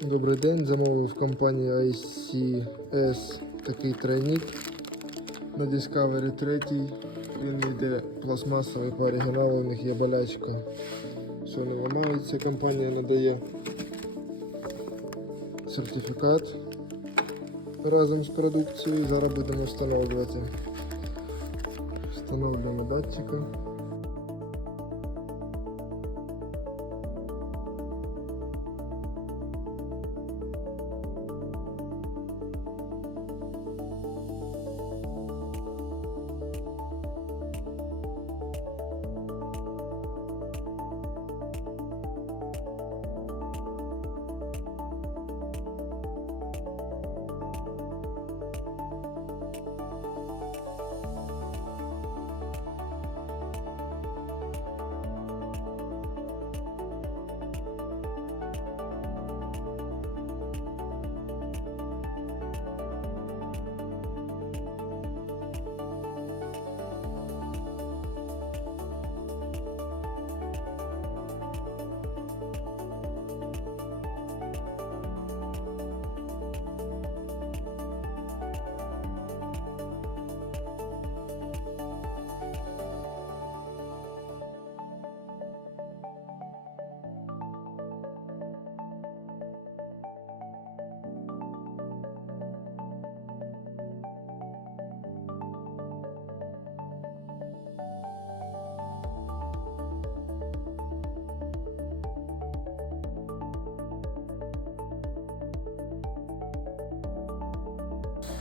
Добрий день, замовив в компанії ICS такий тройник на Discovery 3. Він йде пластмасовий по оригіналу, у них є болячка. Все не ламається, компанія надає сертифікат разом з продукцією. Зараз будемо встановлювати. Встановлюємо датчика.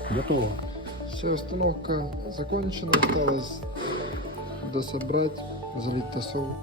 Готово. Все, установка закончена, осталось дособрать, залить тосол.